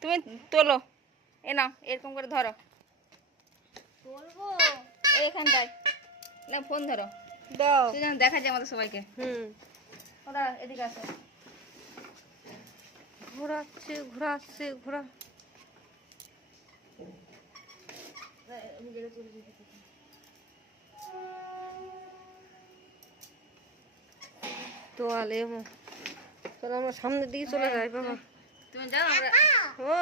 তুমি তোলো, এ নাও এরকম করে ধরো, বলবো এইখানটায় না, ফোন ধরো দাও। তুই যেন দেখা যায় আমাদের সবাইকে। ওরা এদিকে আসো। ঘোরাচ্ছে ঘোরাচ্ছে ঘোরা। তোয়ালে চলো আমরা সামনের দিকে চলে যাই বাবা। তুমি যাও, আমরা ও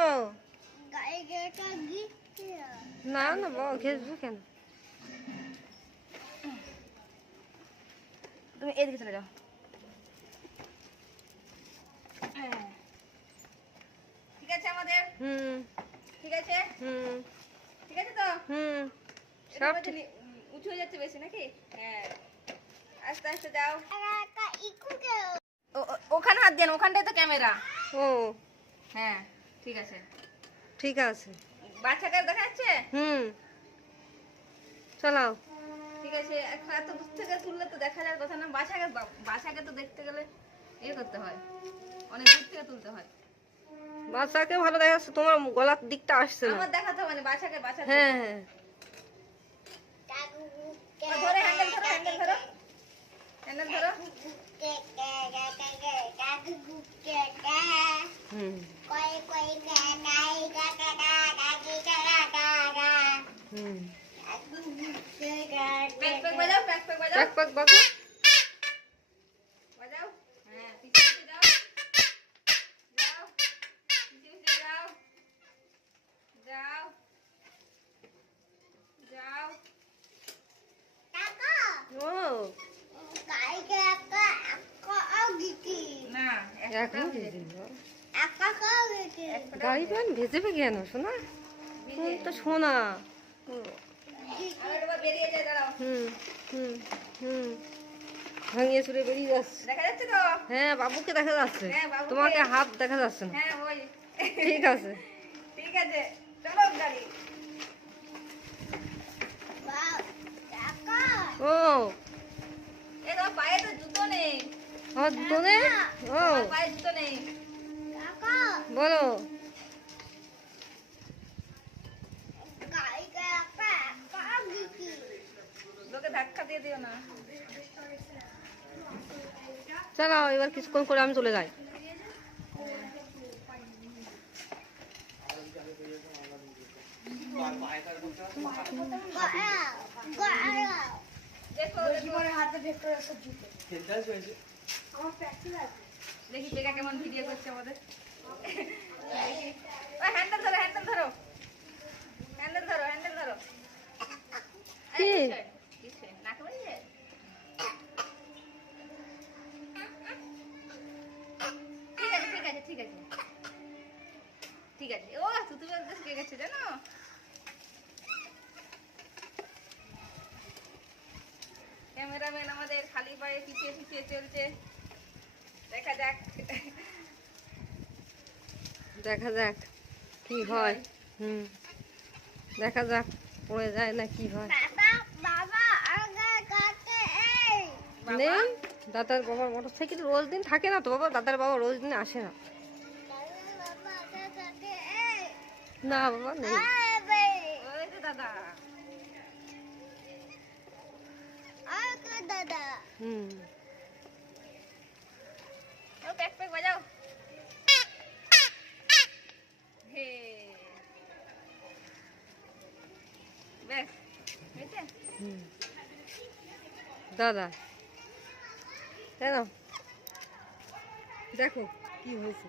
না না বাবা ঘেসবো কেন? তুমি এদিকে চলে যাও। হ্যাঁ, ঠিক আছে আমাদের, ঠিক আছে, ঠিক আছে তো, সব এটা বোধহয় উঁচু হয়ে যাচ্ছে বেশি নাকি? হ্যাঁ, আস্তে আস্তে যাও। ওখানে হাত দেন, ওখানটায় তো ক্যামেরা। ও হ্যাঁ ঠিক আছে, ঠিক আছে। বাচ্চাকে দেখা যাচ্ছে? চালাও। ঠিক আছে, এত দূর থেকে তুললে তো দেখা যাওয়ার কথা না। বাচ্চাকে তো দেখতে গেলে ইয়ে করতে হয়, অনেক দূর থেকে তুলতে হয়। বাচ্চাকে ভালো দেখা যাচ্ছে, তোমার গলার দিকটা আসছে না। আমার দেখাতে হবে না, বাচ্চাকে হ্যাঁ হ্যাঁ ধরে হ্যান্ডেল ধরো, হ্যান্ডেল ধরো, হ্যান্ডেল ধরো। বাজাও, বাজাও, বাজাও। হ্যাঁ, পিছে পিছে যাও, যাও, পিছে পিছে যাও, যাও, যাও। ও না, এখন গাড়ি পান ভেজেবে কেন শোনা? তো শোনা। বেরিয়ে যায়, দাঁড়াও। ভাঙিয়ে চুরে বেরিয়ে যাচ্ছে। দেখা যাচ্ছে তো? হ্যাঁ বাবুকে দেখা যাচ্ছে, হ্যাঁ, বাবুকে। তোমাকে হাত দেখা যাচ্ছে না। হ্যাঁ ওই ঠিক আছে ঠিক আছে, চলো গাড়ি। ও এ তোমার পায়ে তো জুতো নেই। আমার জুতো নেই? ও তোমার পায়ে জুতো নেই। বলো। লোকে ধাক্কা দিয়ে দিও না। চালাও, এবার কিছুক্ষণ করে আমি চলে যাই। দেখি বেগা কেমন ভিডিও করছে আমাদের। হ্যান্ডেল ধরো, হ্যান্ডেল ধরো, হ্যান্ডেল ধরো, হ্যান্ডেল ধরো। কি? নাকে বলছে? ঠিক আছে, ঠিক আছে, ঠিক আছে, ঠিক আছে। ও তুতু বলতে শিখে গেছে জানো। ক্যামেরাম্যান আমাদের খালি পায়ে পিছিয়ে পিছিয়ে চলছে। দেখা যাক, দেখা যাক কি হয়। দেখা যাক পড়ে যায় না কি হয়। নেই, দাদার বাবার মোটর সাইকেল রোজ দিন থাকে না তো বাবা, দাদার বাবা রোজ দিন আসে না। না বাবা নেই। ওই তো দাদা। ও প্যাক প্যাক বাজাও। হে বেশ হয়েছে। দাদা কেন দেখো কি হয়েছে।